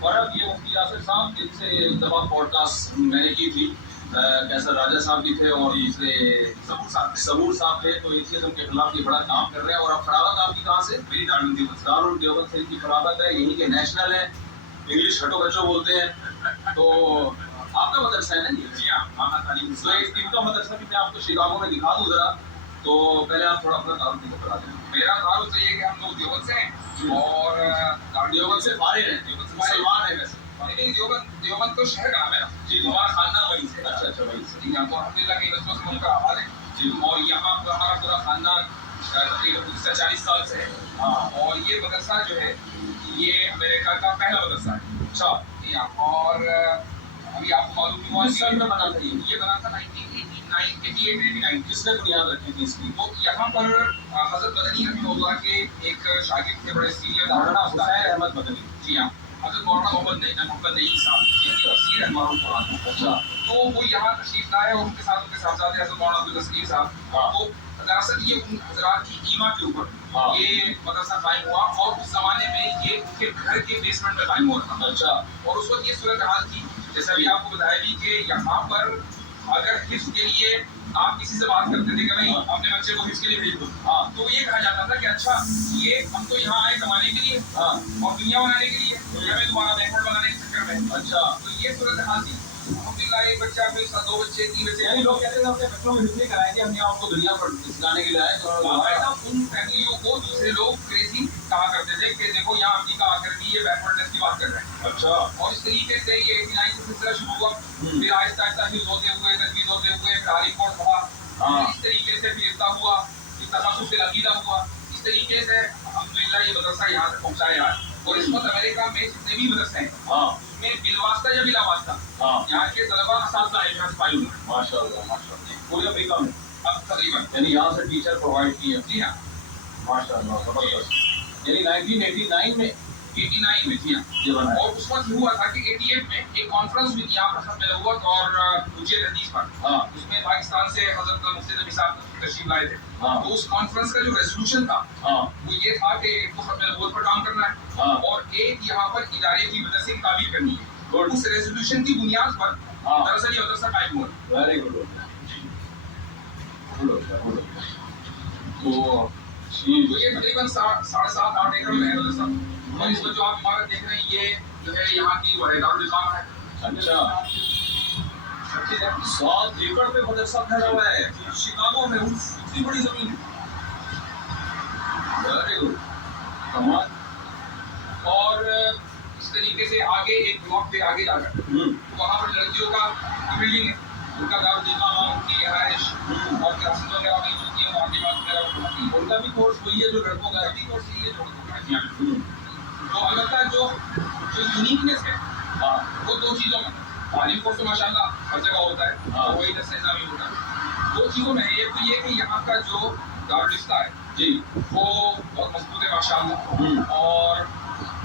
اور اب یہ مفتی یاسر صاحب جن سے ایک دفعہ پوڈ کاسٹ میں نے کی تھی، کیسر راجہ صاحب بھی تھے اور دوسرے صبور صاحب تھے، تو ایتھیزم کے خلاف یہ بڑا کام کر رہے ہیں. اور اب فراغت آپ کی کہاں سے؟ میری دارالعلوم دیوبند سے ان کی فراغت ہے، یہی کہ نیشنل ہے، انگلش ہٹو بچوں بولتے ہیں. تو آپ کا مدرسہ ہے نا؟ جی ہاں، مانا تعلیم. تو ان کا مدرسہ بھی میں آپ کو شکاگو میں دکھا دوں ذرا. تو پہلے آپ تھوڑا اپنا تعارف کرا دیں. میرا تعارف تو یہ کہ ہم لوگ دیوبند سے ہیں اور دیوبند سے باہر ہیں، مسلمان ہیں ویسے. نہیں، دیوبند تو شہر کا نام ہے نا جی، ہمارا خاندان وہیں سے. اچھا وہی سے. جی ہاں، تو الحمدللہ کی نسلوں سے ملک کا آباد ہے جی. اور یہاں پر ہمارا پورا خاندان تقریباً 40 سال سے ہے. اور یہ مدرسہ جو ہے یہ امریکہ کا پہلا مدرسہ ہے. اچھا. جی ہاں، اور ابھی آپ کو معلوم ہوا کس سال میں بنا تھا یہ بنا تھا 1989. کس نے بنیاد رکھی تھی اس کی؟ تو یہاں پر حضرت مدنی رحمہ اللہ کے ایک شاگرد تھے، بڑے سینئر مولانا حسین احمد مدنی. جی ہاں، حضرت مولانا محمد نعیم صاحب جن کی تفسیر ہے معروف قرآن. اچھا. تو وہ یہاں تشریف لائے اور ان کے ساتھ ان کے صاحبزادے حضرت مولانا عبدالتسلیم صاحب. تو دراصل یہ ان حضرات کی ایما کے اوپر یہ مدرسہ قائم ہوا اور اس زمانے میں یہ ان کے گھر کے بیسمنٹ میں قائم ہوا تھا. اچھا. اور اس وقت یہ صورتحال تھی جیسا بھی آپ کو بتایا بھی کہ یہاں پر اگر حفظ کے لیے آپ کسی سے بات کرتے تھے کہ نہیں اپنے بچے کو حفظ کے لیے بھیج دو، تو یہ کہا جاتا تھا کہ اچھا یہ ہم تو یہاں آئے کمانے کے لیے اور دنیا بنانے کے لیے، ہمیں دوبارہ بیکورڈ بنانے کے چکر میں. اچھا. تو یہ صورتحال تھی. الحمدللہ ایک بچہ پھر 2 بچے 3 بچے. یعنی لوگ کہتے ہیں اپنے بچوں کو حفظ نہیں کرائیں گے، ہم یہاں ان کو دنیا پر سکھانے کے لیے آئے. باقاعدہ ان فیملیوں کو دوسرے لوگ کریزی کہا کرتے تھے کہ دیکھو یہاں امریکہ آ کر بھی یہ بیکورڈنس کی بات کر رہے ہیں. اچھا. اور اس طریقے سے یہ 89 سے سلسلہ شروع ہوا. پھر آہستہ آہستہ حفظ ہوتے ہوئے تجویز ہوتے ہوئے تعلیم کوڈ پڑھا. اس طریقے سے پھر افتا ہوا، پھر تخصص العقیدہ ہوا. اس طریقے سے الحمدللہ یہ مدرسہ یہاں سے پہنچا ہے آج. اور اس وقت امریکہ میں جتنے بھی مدرسے ہیں اس میں بالواسطہ یا بلا واسطہ یہاں کے طلبا اساتذہ یہاں سے فائل ہوئے. ماشاء اللہ ماشاء اللہ. پورے امریکہ میں اب تقریباً یعنی یہاں سے ٹیچر پرووائڈ کیے. جی ہاں ماشاء اللہ زبردست. یعنی 1989 میں 89 میں جی ہاں. یہ بنا ہے. اور اس وقت ہوا تھا کہ 88 میں ایک کانفرنس ہوئی تھی یہاں پر ختم نبوت اور حجت حدیث پر. اس میں پاکستان سے حضرت مفتی نبی صاحب تشریف لائے تھے. تو اس کانفرنس کا جو ریزولوشن تھا وہ یہ تھا کہ ایک تو ختم نبوت پر کام کرنا ہے اور ایک یہاں پر ادارے کی مدرسے کی تعمیر کرنی ہے. اس ریزولوشن کی بنیاد پر دراصل یہ مدرسہ قائم ہوا. Very good. تو یہ تقریباً 7.5-8 ایکڑ میں ہے مدرسہ. اور اس میں جو آپ عمارت دیکھ رہے ہیں یہ جو ہے یہاں کی دارالنظام ہے. اچھا. 7 ایکڑ پہ مدرسہ پھیلا ہوا ہے شکاگو میں اتنی بڑی زمین. Very good. کمال. اور اس طریقے سے آگے ایک بلاک پہ آگے جا کر وہاں پر لڑکیوں کا بلڈنگ ہے، ان کا دارالنظام، ان کی رہائش اور کلاسز وغیرہ وہیں ہوتی ہیں، معلمات وغیرہ ہوتی ہیں. ان کا بھی کورس وہی ہے جو لڑکوں کا ہے. بھی کورس یہ جو لڑکوں کا ہے. تو البتہ جو یونیکنیس ہے وہ 2 چیزوں میں. تعلیم کورس تو ماشاء اللہ ہر جگہ ہوتا ہے، وہی درس نظامی ہوتا ہے. 2 چیزوں میں ایک تو یہ کہ یہاں کا جو دارالفتہ ہے جی وہ بہت مضبوط ہے ماشاء اللہ. اور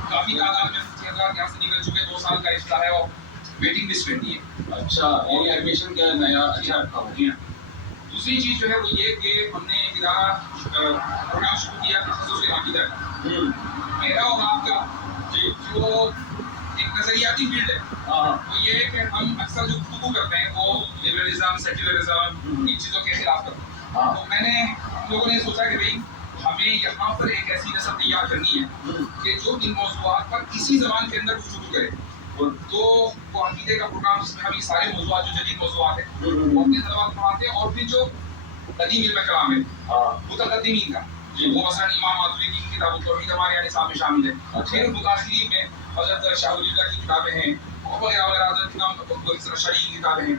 کافی تعداد میں مفتی حضرات یہاں سے نکل چکے. 2 سال کا رشتہ ہے اور ویٹنگ لسٹ رہتی ہے. اچھا. یعنی ایڈمیشن کا نیا اچھا رکھا ہو. جی ہاں. دوسری چیز جو ہے وہ یہ کہ ہم نے ایک ادارہ پروگرام شروع کیا تخصص العقیدہ کا. میرا اور آپ کا جو ایک نظریاتی فیلڈ ہے وہ یہ ہے کہ ہم اکثر جو گفتگو کرتے ہیں وہ لبرلزم، سیکولرزم، ان چیزوں کے خلاف کرتے ہیں. تو میں نے ہم لوگوں نے سوچا کہ بھائی ہمیں یہاں پر ایک ایسی نسل تیار کرنی ہے کہ جو ان موضوعات پر کسی زبان کے اندر گفتگو کرے. تو وہ عقیدے کا پروگرام جس میں ہم یہ سارے موضوعات جو جدید موضوعات ہیں وہ اپنے طلباء کو پڑھاتے ہیں. اور پھر جو قدیم علم کلام ہے متقدمین کا وہ مثلا امام ماتریدی کی کتاب التوحید ہمارے یہاں نصاب میں شامل ہے. پھر متاثرین میں حضرت شاہ ولی اللہ کی کتابیں ہیں اور وغیرہ وغیرہ، حضرت امام شریعی کی کتابیں ہیں.